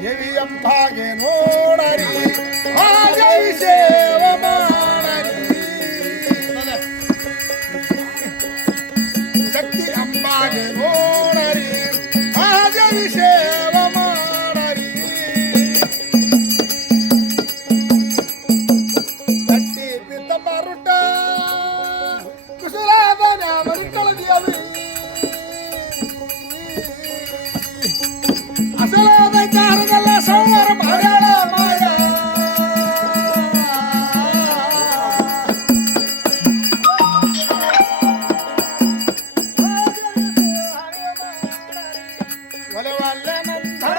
ದೇವಿ ಎಂಬಾಗೆ ನೋಡರಿ ಹಾಗೆ ಸೇವ ಮಾಡರಿ ಶಕ್ತಿ ಅಂಬಾಗೆ ನೋಡರಿ ಹಾಗೆ ಸೇವ ಮಾಡರಿ ಕಟ್ಟಿ ಬಿದ್ದ ಮಾರುಟ ಕುಶಲಾದ ನ್ಯಾಮರಿ ಕಳದಿಯವಿ ಅಸಲಾದ ಚಾರದಲ್ಲ ಸೌಂದರ ಮಾಡ್ಯಾಳ ಮಾಯ ಒಲವಲ್ಲ ನಂತರ